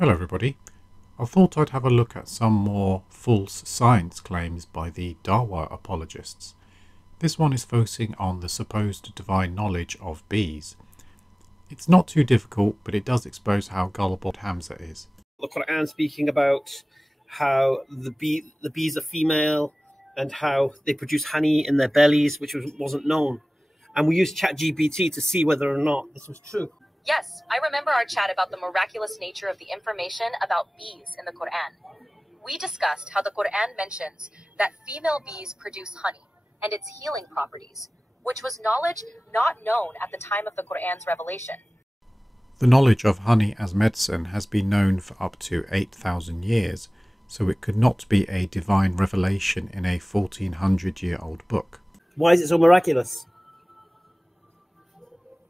Hello everybody. I thought I'd have a look at some more false science claims by the Dawa apologists. This one is focusing on the supposed divine knowledge of bees. It's not too difficult, but it does expose how gullible Hamza is. The Qur'an speaking about how the bees are female and how they produce honey in their bellies, which wasn't known. And we used ChatGPT to see whether or not this was true. Yes, I remember our chat about the miraculous nature of the information about bees in the Qur'an. We discussed how the Qur'an mentions that female bees produce honey and its healing properties, which was knowledge not known at the time of the Qur'an's revelation. The knowledge of honey as medicine has been known for up to 8,000 years, so it could not be a divine revelation in a 1400-year-old book. Why is it so miraculous?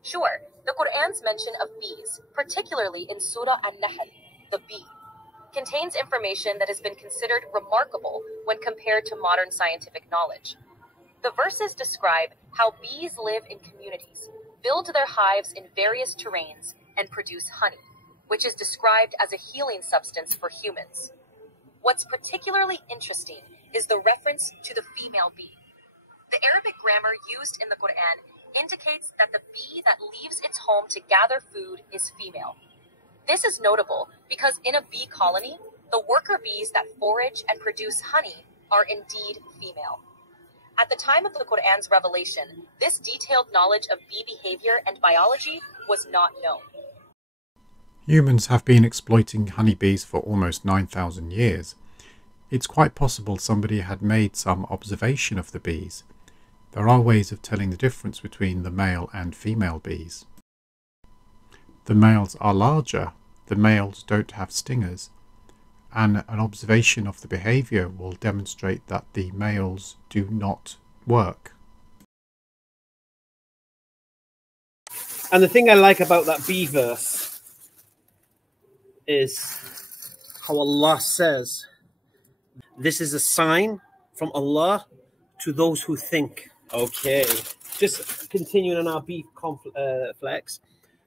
Sure, the Qur'an's mention of bees, particularly in Surah An-Nahl, the bee, contains information that has been considered remarkable when compared to modern scientific knowledge. The verses describe how bees live in communities, build their hives in various terrains, and produce honey, which is described as a healing substance for humans. What's particularly interesting is the reference to the female bee. The Arabic grammar used in the Qur'an indicates that the bee that leaves its home to gather food is female. This is notable because in a bee colony, the worker bees that forage and produce honey are indeed female. At the time of the Qur'an's revelation, this detailed knowledge of bee behavior and biology was not known. Humans have been exploiting honeybees for almost 9,000 years. It's quite possible somebody had made some observation of the bees. There are ways of telling the difference between the male and female bees. The males are larger, the males don't have stingers, and an observation of the behaviour will demonstrate that the males do not work. And the thing I like about that bee verse is how Allah says, this is a sign from Allah to those who think. Okay, just continuing on our beef flex.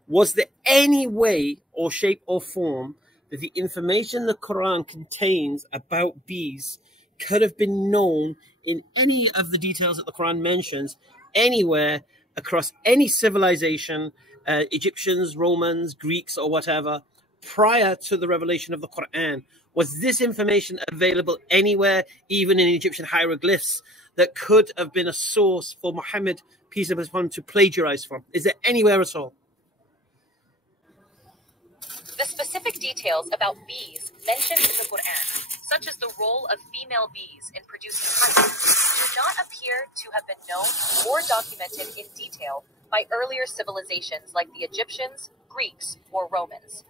Was there any way or shape or form that the information the Quran contains about bees could have been known in any of the details that the Quran mentions anywhere across any civilization, Egyptians, Romans, Greeks, or whatever, prior to the revelation of the Quran? Was this information available anywhere, even in Egyptian hieroglyphs, that could have been a source for Muhammad, peace be upon him, to plagiarize from? Is there anywhere at all? The specific details about bees mentioned in the Qur'an, such as the role of female bees in producing honey, do not appear to have been known or documented in detail by earlier civilizations like the Egyptians, Greeks, or Romans.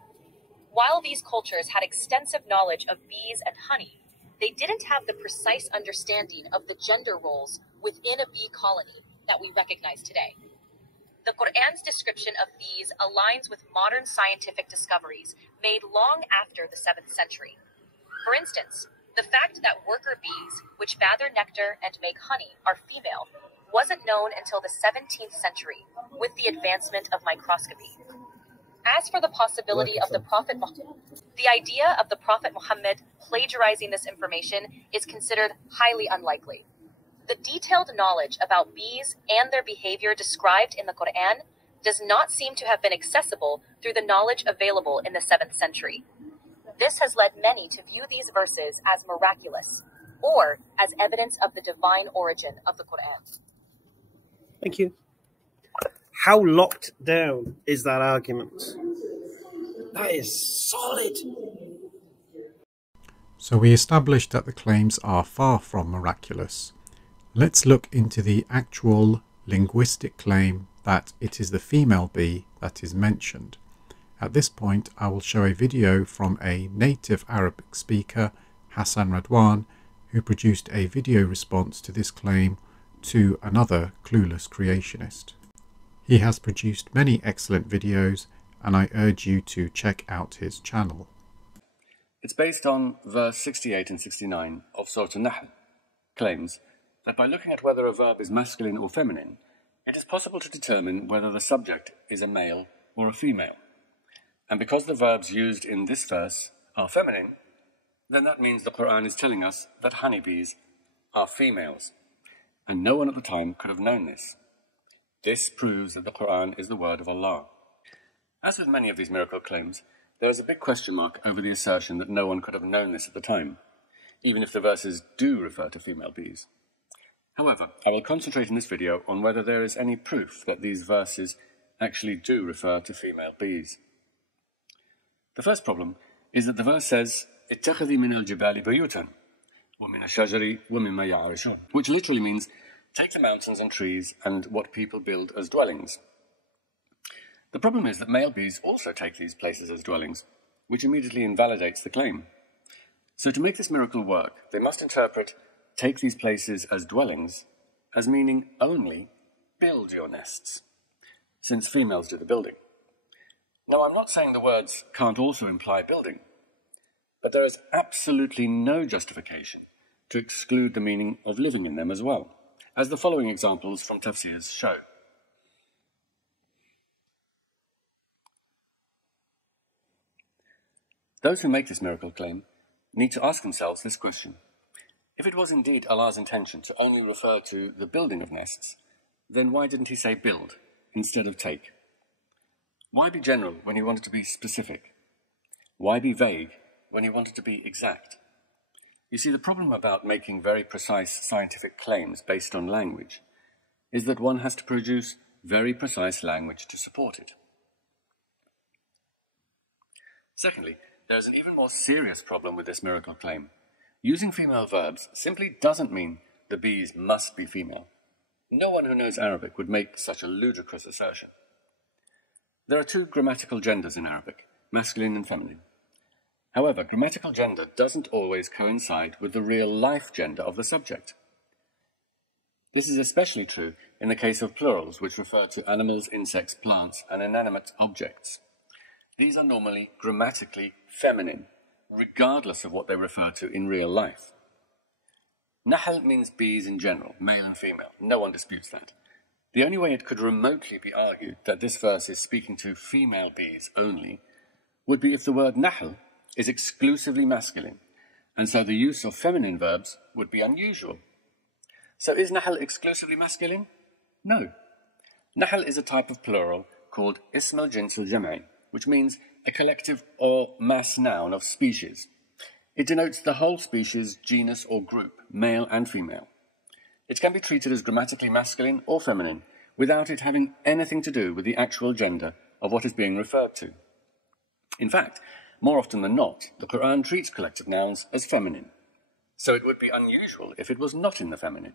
While these cultures had extensive knowledge of bees and honey, they didn't have the precise understanding of the gender roles within a bee colony that we recognize today. The Qur'an's description of bees aligns with modern scientific discoveries made long after the 7th century. For instance, the fact that worker bees, which gather nectar and make honey, are female wasn't known until the 17th century with the advancement of microscopy. As for the possibility of the idea of the Prophet Muhammad plagiarizing this information is considered highly unlikely. The detailed knowledge about bees and their behavior described in the Qur'an does not seem to have been accessible through the knowledge available in the 7th century. This has led many to view these verses as miraculous or as evidence of the divine origin of the Qur'an. Thank you. How locked down is that argument? That is solid. So we established that the claims are far from miraculous. Let's look into the actual linguistic claim that it is the female bee that is mentioned. At this point, I will show a video from a native Arabic speaker, Hassan Radwan, who produced a video response to this claim to another clueless creationist. He has produced many excellent videos, and I urge you to check out his channel. It's based on verse 68 and 69 of Surah An-Nahl, claims that by looking at whether a verb is masculine or feminine, it is possible to determine whether the subject is a male or a female. And because the verbs used in this verse are feminine, then that means the Qur'an is telling us that honeybees are females. And no one at the time could have known this. This proves that the Qur'an is the word of Allah. As with many of these miracle claims, there is a big question mark over the assertion that no one could have known this at the time, even if the verses do refer to female bees. However, I will concentrate in this video on whether there is any proof that these verses actually do refer to female bees. The first problem is that the verse says, اتخذي من الجبال بيوتا ومن الشجر ومما يعرشون, which literally means take the mountains and trees and what people build as dwellings. The problem is that male bees also take these places as dwellings, which immediately invalidates the claim. So to make this miracle work, they must interpret take these places as dwellings as meaning only build your nests, since females do the building. Now, I'm not saying the words can't also imply building, but there is absolutely no justification to exclude the meaning of living in them as well, as the following examples from tafsirs show. Those who make this miracle claim need to ask themselves this question. If it was indeed Allah's intention to only refer to the building of nests, then why didn't he say build instead of take? Why be general when he wanted to be specific? Why be vague when he wanted to be exact? You see, the problem about making very precise scientific claims based on language is that one has to produce very precise language to support it. Secondly, there is an even more serious problem with this miracle claim. Using female verbs simply doesn't mean the bees must be female. No one who knows Arabic would make such a ludicrous assertion. There are two grammatical genders in Arabic, masculine and feminine. However, grammatical gender doesn't always coincide with the real-life gender of the subject. This is especially true in the case of plurals, which refer to animals, insects, plants, and inanimate objects. These are normally grammatically feminine, regardless of what they refer to in real life. Nahl means bees in general, male and female. No one disputes that. The only way it could remotely be argued that this verse is speaking to female bees only would be if the word nahl is exclusively masculine, and so the use of feminine verbs would be unusual. So is nahl exclusively masculine? No. Nahl is a type of plural called ism al-jins al-jam'i, which means a collective or mass noun of species. It denotes the whole species, genus or group, male and female. It can be treated as grammatically masculine or feminine without it having anything to do with the actual gender of what is being referred to. In fact, more often than not, the Qur'an treats collective nouns as feminine, so it would be unusual if it was not in the feminine.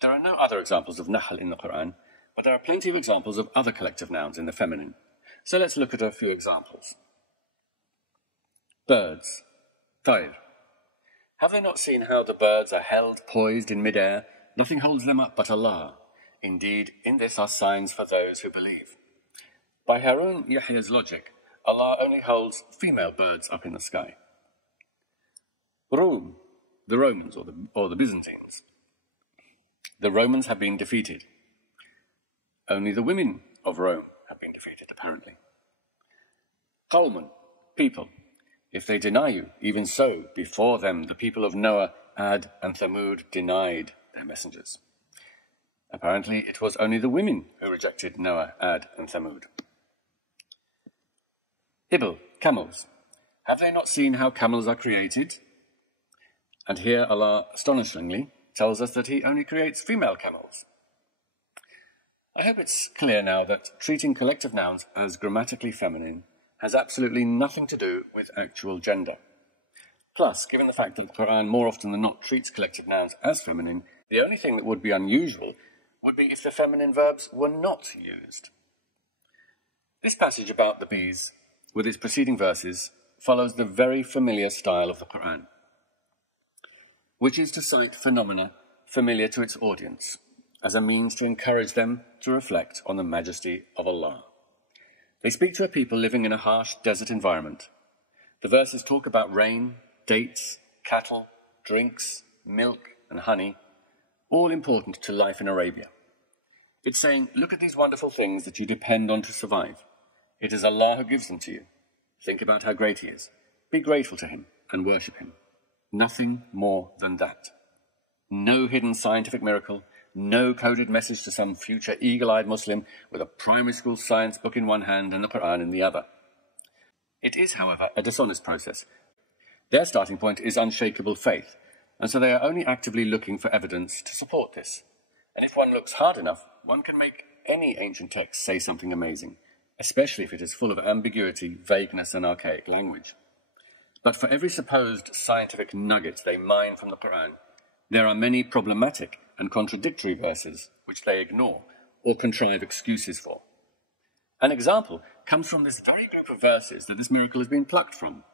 There are no other examples of nahl in the Qur'an, but there are plenty of examples of other collective nouns in the feminine. So let's look at a few examples. Birds. Tayr. Have they not seen how the birds are held poised in mid-air? Nothing holds them up but Allah. Indeed, in this are signs for those who believe. By Harun Yahya's logic, Allah only holds female birds up in the sky. Rum, the Romans or the Byzantines. The Romans have been defeated. Only the women of Rome have been defeated, apparently. Qawmun, people. If they deny you, even so, before them the people of Noah, Ad, and Thamud denied their messengers. Apparently, it was only the women who rejected Noah, Ad, and Thamud. Ibil, camels. Have they not seen how camels are created? And here Allah, astonishingly, tells us that he only creates female camels. I hope it's clear now that treating collective nouns as grammatically feminine has absolutely nothing to do with actual gender. Plus, given the fact that the Qur'an more often than not treats collective nouns as feminine, the only thing that would be unusual would be if the feminine verbs were not used. This passage about the bees, with its preceding verses, follows the very familiar style of the Qur'an, which is to cite phenomena familiar to its audience as a means to encourage them to reflect on the majesty of Allah. They speak to a people living in a harsh desert environment. The verses talk about rain, dates, cattle, drinks, milk, and honey, all important to life in Arabia. It's saying, look at these wonderful things that you depend on to survive. It is Allah who gives them to you. Think about how great He is. Be grateful to Him and worship Him. Nothing more than that. No hidden scientific miracle, no coded message to some future eagle-eyed Muslim with a primary school science book in one hand and the Qur'an in the other. It is, however, a dishonest process. Their starting point is unshakable faith, and so they are only actively looking for evidence to support this. And if one looks hard enough, one can make any ancient text say something amazing, especially if it is full of ambiguity, vagueness, and archaic language. But for every supposed scientific nugget they mine from the Qur'an, there are many problematic and contradictory verses which they ignore or contrive excuses for. An example comes from this very group of verses that this miracle has been plucked from.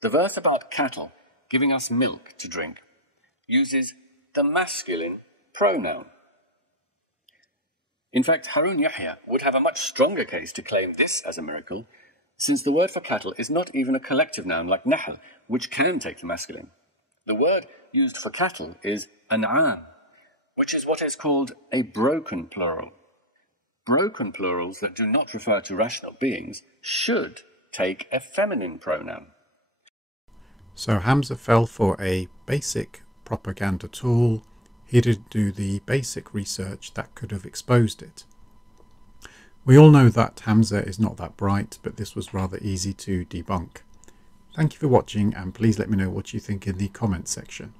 The verse about cattle giving us milk to drink uses the masculine pronoun. In fact, Harun Yahya would have a much stronger case to claim this as a miracle, since the word for cattle is not even a collective noun like nahl, which can take the masculine. The word used for cattle is an'am, which is what is called a broken plural. Broken plurals that do not refer to rational beings should take a feminine pronoun. So Hamza fell for a basic propaganda tool. He didn't do the basic research that could have exposed it. We all know that Hamza is not that bright, but this was rather easy to debunk. Thank you for watching, and please let me know what you think in the comments section.